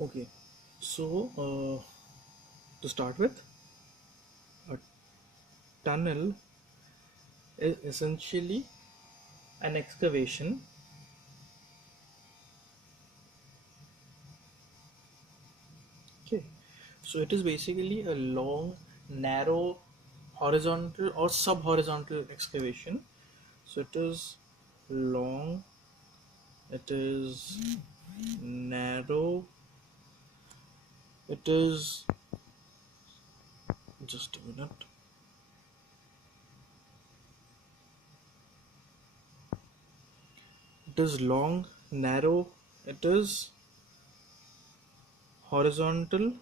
Okay, so to start with, a tunnel is essentially an excavation. Okay, so it is basically a long, narrow, horizontal or sub-horizontal excavation. So it is long, it is narrow, it is just a minute. It is long, narrow, it is horizontal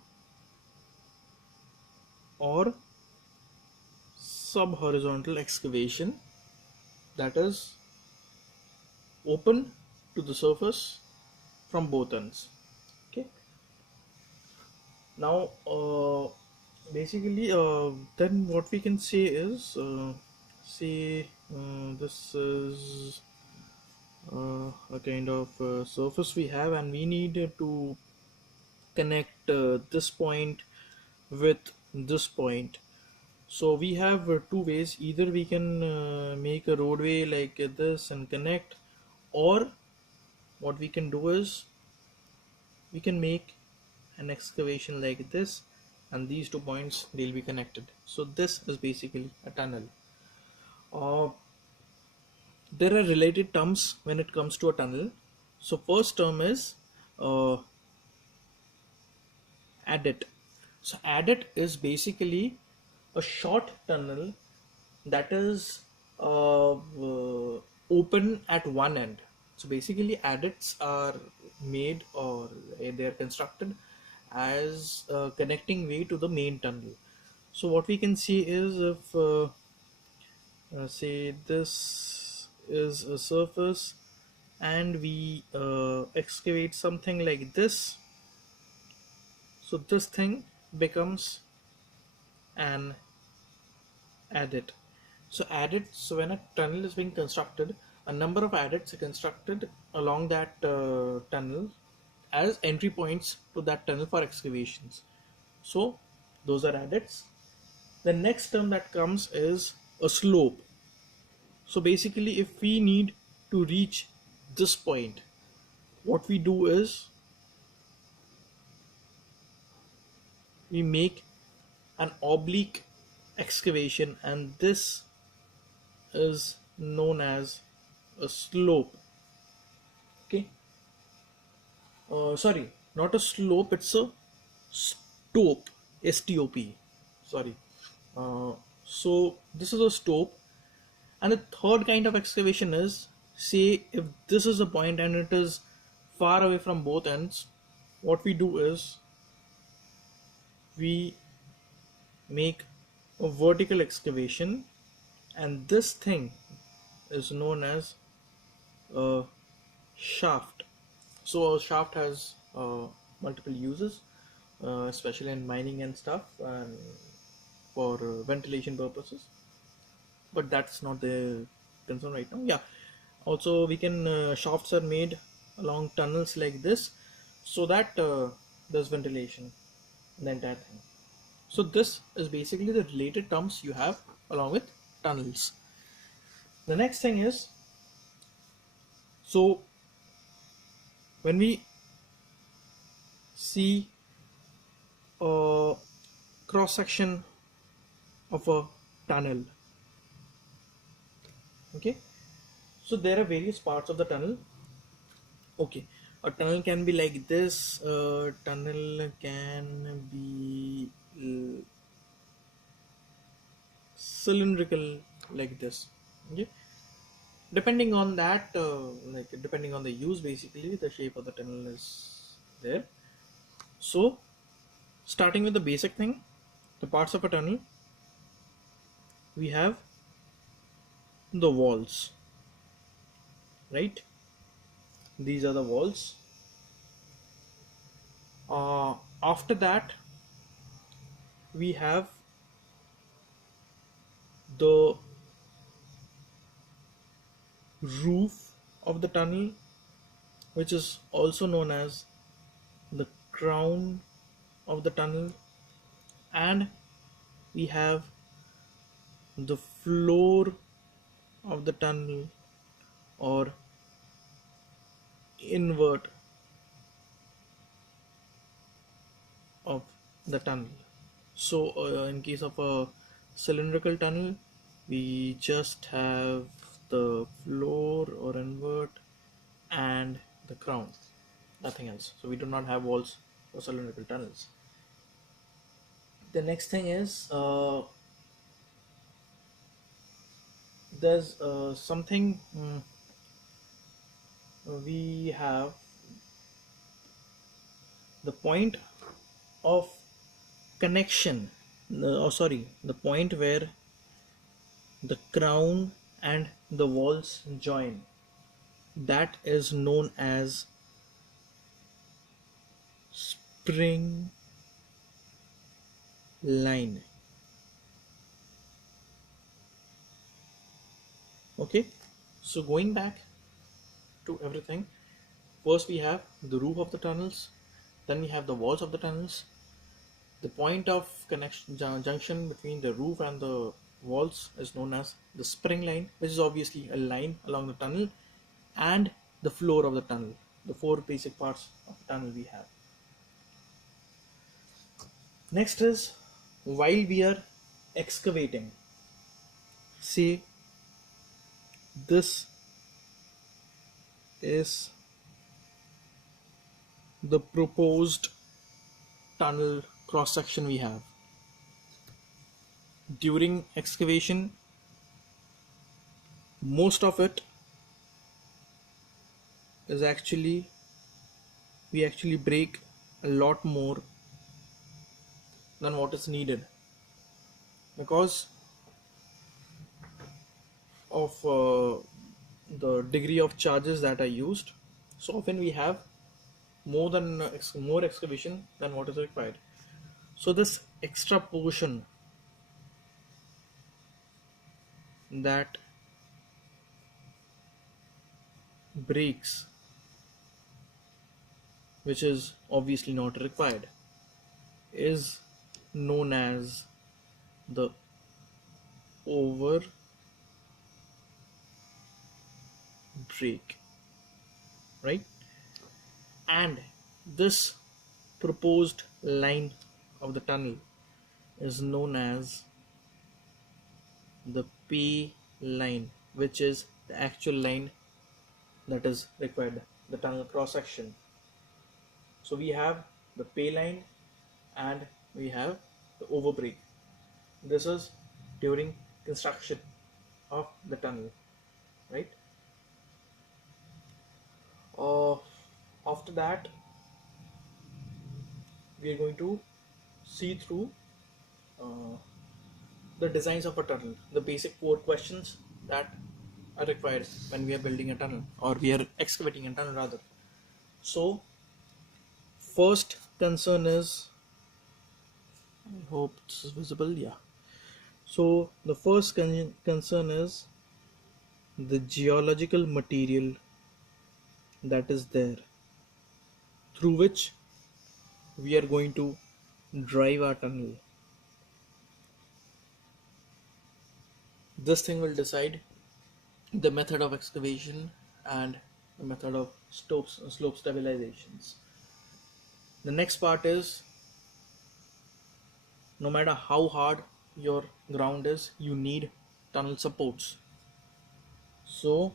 or sub-horizontal excavation, that is open to the surface from both ends. Okay, now basically then what we can say is say this is a kind of surface we have, and we need to connect this point with this point. So we have two ways: either we can make a roadway like this and connect, or what we can do is we can make an excavation like this, and these two points, they'll be connected. So this is basically a tunnel. uh, there are related terms when it comes to a tunnel. So first term is uh, adit. So adit is basically a short tunnel that is open at one end. So basically adits are made, or they are constructed as a connecting way to the main tunnel. So what we can see is, if say this is a surface and we excavate something like this, so this thing becomes an adit. So adits, so when a tunnel is being constructed, a number of adits are constructed along that tunnel as entry points to that tunnel for excavations. So those are adits. The next term that comes is a slope. So basically, if we need to reach this point, what we do is we make an oblique excavation, and this is known as a slope. Okay, sorry, not a slope, it's a stope, stop, sorry. uh, so this is a stope. And the third kind of excavation is, say if this is a point and it is far away from both ends, what we do is we make a vertical excavation, and this thing is known as a shaft. So a shaft has multiple uses, especially in mining and stuff, and for ventilation purposes. But that's not the concern right now. Yeah. Also, we can shafts are made along tunnels like this, so that there's ventilation in the entire thing. So this is basically the related terms you have along with tunnels. The next thing is, so when we see a cross section of a tunnel, okay, so there are various parts of the tunnel. Okay, a tunnel can be like this, a tunnel can be cylindrical like this. Okay, depending on that, like depending on the use, basically the shape of the tunnel is there. So starting with the basic thing, the parts of a tunnel, we have the walls, right? These are the walls. After that, we have the roof of the tunnel, which is also known as the crown of the tunnel, and we have the floor of the tunnel, or invert of the tunnel. So in case of a cylindrical tunnel, we just have the floor or invert and the crown, nothing else. So we do not have walls for cylindrical tunnels. The next thing is there's something we have the point of connection, the point where the crown and the walls join, that is known as spring line. Okay, so going back to everything, first we have the roof of the tunnels, then we have the walls of the tunnels. The point of connection junction between the roof and the walls is known as the spring line, which is obviously a line along the tunnel, and the floor of the tunnel, the four basic parts of the tunnel we have. Next is, while we are excavating, say this is the proposed tunnel cross section we have. During excavation, most of it is we actually break a lot more than what is needed because of the degree of charges that are used. So often we have more excavation than what is required. So this extra portion that breaks, which is obviously not required, is known as the over break, right? And this proposed line of the tunnel is known as the pay line, which is the actual line that is required, the tunnel cross section. So we have the pay line and we have the overbreak. This is during construction of the tunnel, right? uh, After that, we are going to see through uh, the designs of a tunnel, the basic 4 questions that are required when we are building a tunnel, or we are excavating a tunnel rather. So first concern is, I hope this is visible, yeah. So the first concern is the geological material that is there, through which we are going to drive our tunnel. This thing will decide the method of excavation and the method of slope stabilizations. The next part is, no matter how hard your ground is, you need tunnel supports. So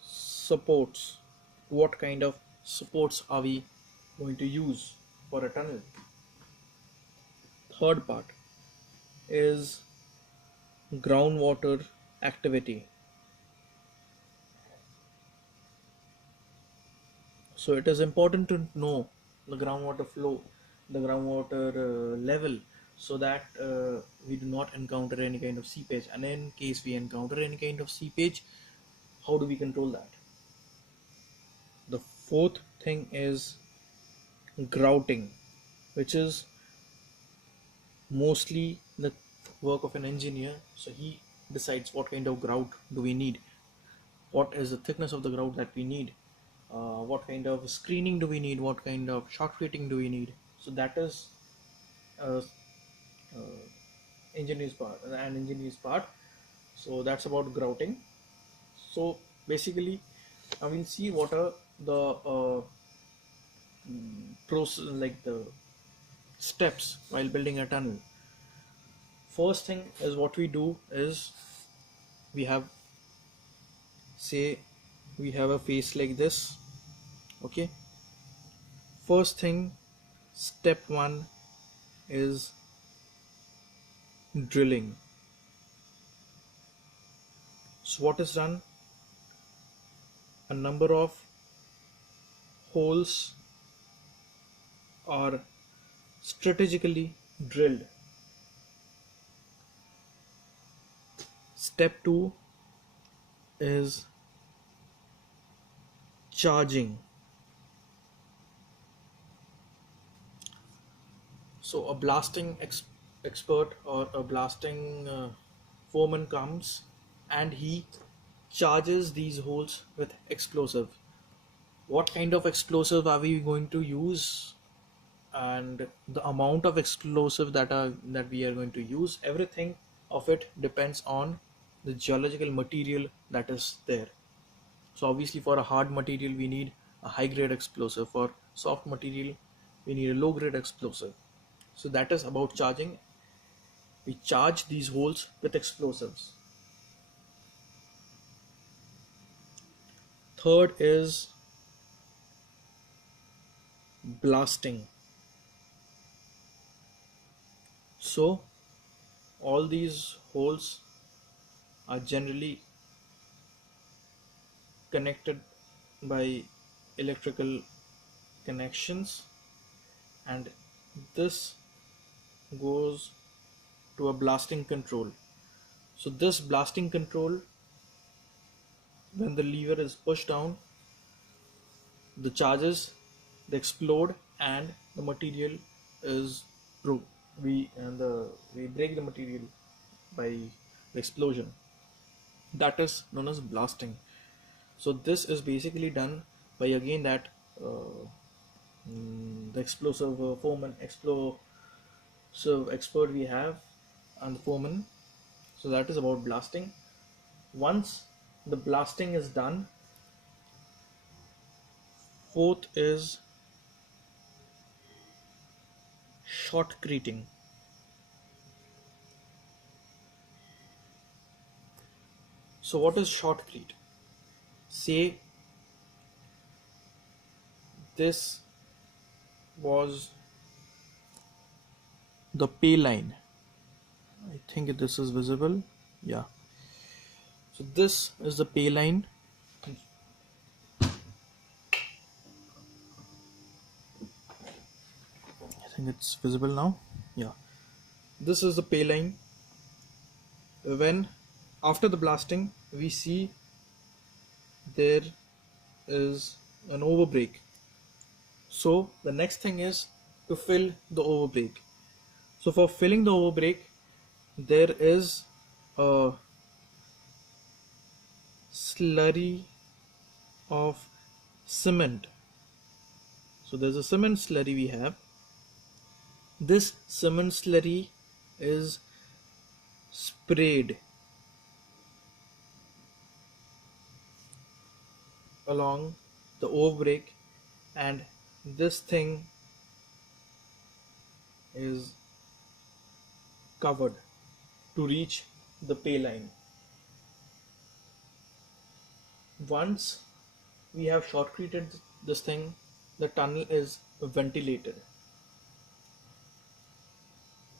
supports, what kind of supports are we going to use for a tunnel? Third part is groundwater activity. So it is important to know the groundwater flow, the groundwater level, so that we do not encounter any kind of seepage. And in case we encounter any kind of seepage, how do we control that? The fourth thing is grouting, which is mostly the work of an engineer. So he decides what kind of grout do we need, what is the thickness of the grout that we need, what kind of screening do we need, what kind of shotcreting do we need. So that is uh, uh, engineer's part, an engineer's part. So that's about grouting. So basically, I will see what are the process, like the steps while building a tunnel. First thing is, what we do is, we have, say, we have a face like this. Okay, first thing, step one is drilling. So what is done? A number of holes are strategically drilled. Step 2 is charging. So a blasting expert or a blasting foreman comes and he charges these holes with explosive. What kind of explosive are we going to use, and the amount of explosive that we are going to use, everything of it depends on the geological material that is there. So obviously, for a hard material we need a high grade explosive, for soft material we need a low grade explosive. So that is about charging. We charge these holes with explosives. Third is blasting. So all these holes are generally connected by electrical connections, and this goes to a blasting control. So this blasting control, when the lever is pushed down, the charges, they explode, and the material is broke. We break the material by the explosion. That is known as blasting. So this is basically done by, again, that uh, the explosive foreman, explosive expert we have, and the foreman. So that is about blasting. Once the blasting is done, fourth is shotcreting. So what is shotcrete? Say this was the pay line. I think this is visible. Yeah. So this is the pay line. I think it's visible now. Yeah. This is the pay line. When after the blasting, we see there is an overbreak. So the next thing is to fill the overbreak. So for filling the overbreak, there is a slurry of cement. So there's a cement slurry we have. This cement slurry is sprayed along the overbreak, and this thing is covered to reach the pay line. Once we have shotcreted this thing, the tunnel is ventilated.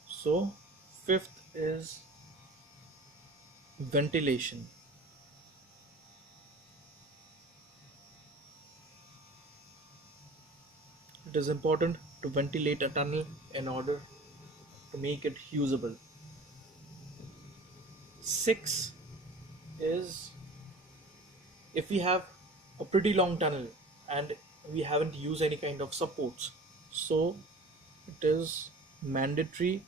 So fifth is ventilation. It is important to ventilate a tunnel in order to make it usable. Six is, if we have a pretty long tunnel and we haven't used any kind of supports, so it is mandatory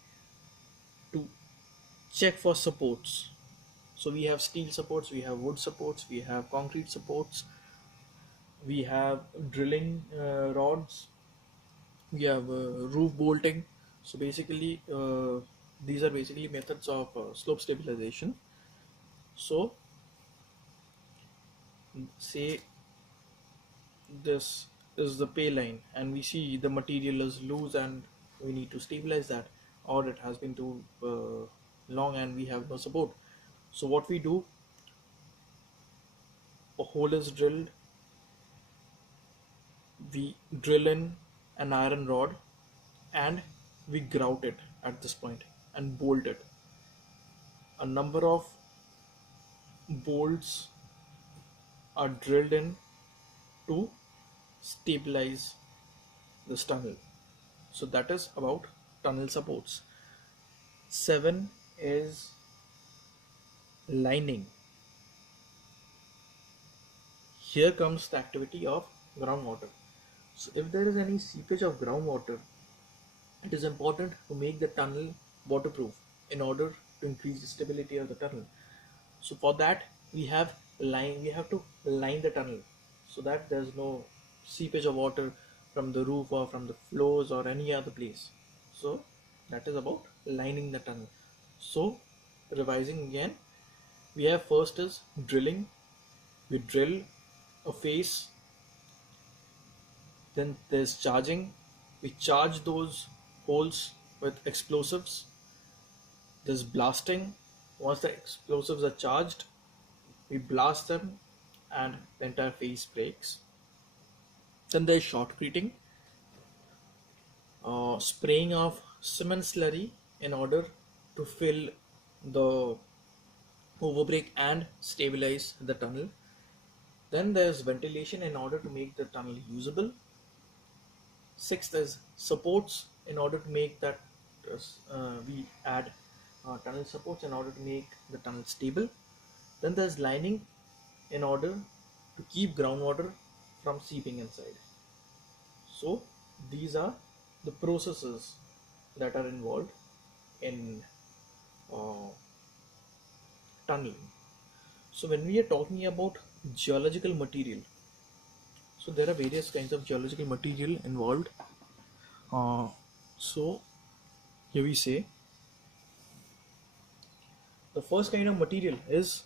to check for supports. So we have steel supports, we have wood supports, we have concrete supports. we have drilling rods, we have roof bolting. So basically, these are basically methods of slope stabilization. So say this is the pay line and we see the material is loose and we need to stabilize that, or it has been too long and we have no support. So what we do, a hole is drilled, we drill in an iron rod and we grout it at this point and bolt it. A number of bolts are drilled in to stabilize this tunnel. So that is about tunnel supports. 7 is lining. Here comes the activity of groundwater. So if there is any seepage of groundwater, it is important to make the tunnel waterproof in order to increase the stability of the tunnel. So for that we have to line the tunnel so that there's no seepage of water from the roof or from the floors or any other place. So that is about lining the tunnel. So revising again, we have first is drilling. We drill a face, then there's charging. We charge those holes with explosives. There's blasting. Once the explosives are charged, we blast them and the entire face breaks. Then there's shotcreting, spraying of cement slurry in order to fill the overbreak and stabilize the tunnel. Then there's ventilation in order to make the tunnel usable. Sixth is supports in order to make that we add tunnel supports in order to make the tunnel stable. Then there's lining in order to keep groundwater from seeping inside. So these are the processes that are involved in uh, tunneling. So when we are talking about geological material, so there are various kinds of geological material involved. So here we say the first kind of material is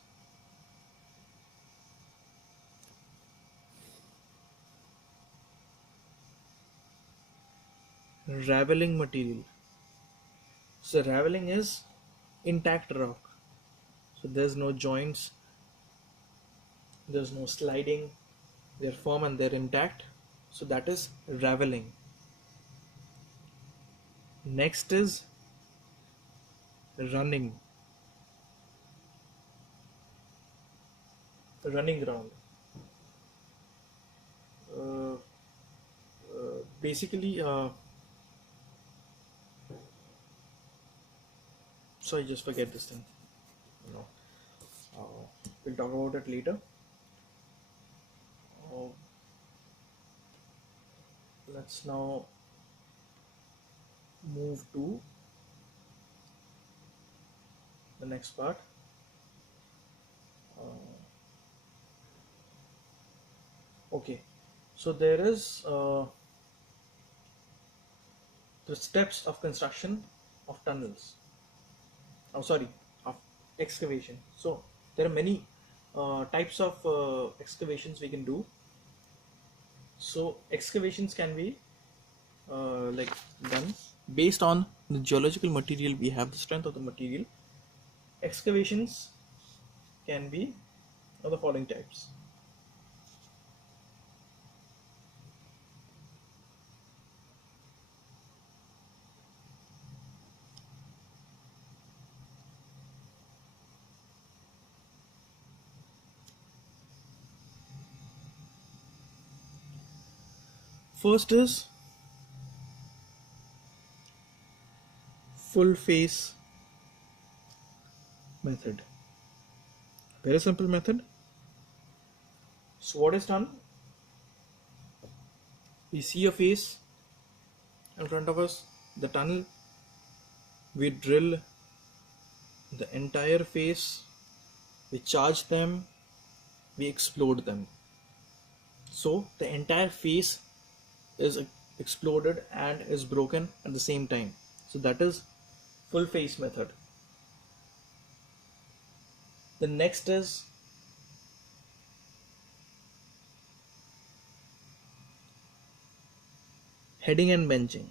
raveling material. So raveling is intact rock. So there's no joints, there's no sliding, they're firm and they're intact. So that is raveling. Next is running. Running ground. Uh, Basically, sorry, just forget this thing. No, we'll talk about it later. Uh, let's now move to the next part. Okay, so there is the steps of construction of tunnels. Oh, sorry, of excavation. So there are many types of excavations we can do. So excavations can be like done based on the geological material we have, the strength of the material. Excavations can be of the following types. First is full face method. Very simple method. So what is done? We see a face in front of us, the tunnel. We drill the entire face, we charge them, we explode them. So the entire face is exploded and is broken at the same time. So that is full face method. The next is heading and benching.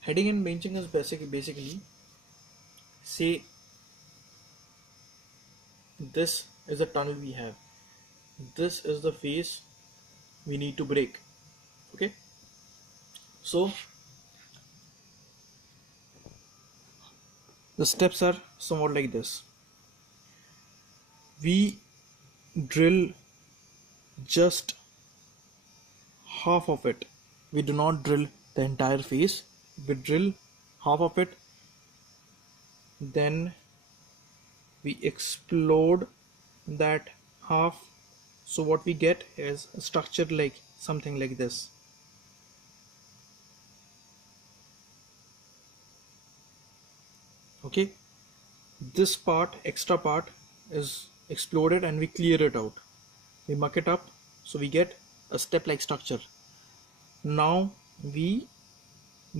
Heading and benching is basically say this is the tunnel we have, this is the face we need to break. Okay, so the steps are somewhat like this. We drill just half of it. We do not drill the entire face. We drill half of it, then we explode that half. So what we get is a structure like something like this. Okay, this part, extra part, is exploded and we clear it out. We muck it up, so we get a step like structure. Now we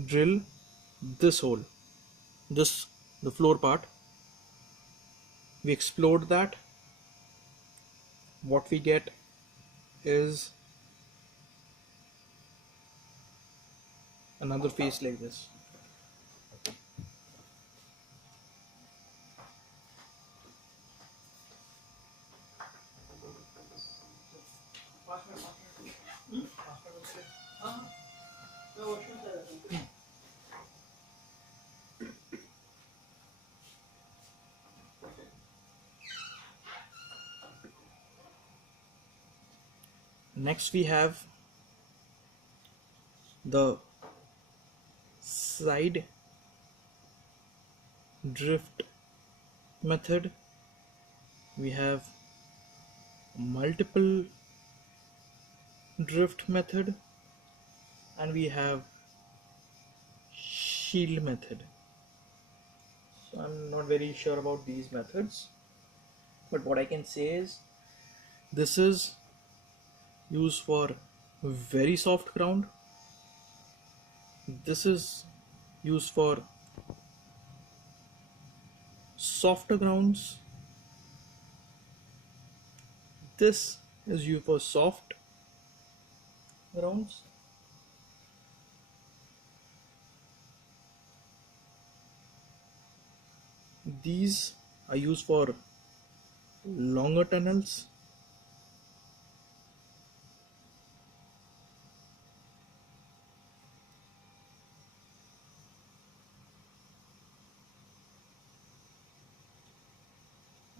drill this hole, this the floor part. We explode that. What we get is another face like this. Next we have the side drift method. We have multiple drift method, and we have shield method. So I'm not very sure about these methods, but what I can say is this is used for very soft ground, this is used for softer grounds, this is used for soft grounds, these are used for longer tunnels,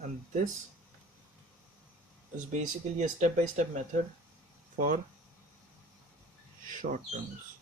and this is basically a step-by-step method for short tunnels.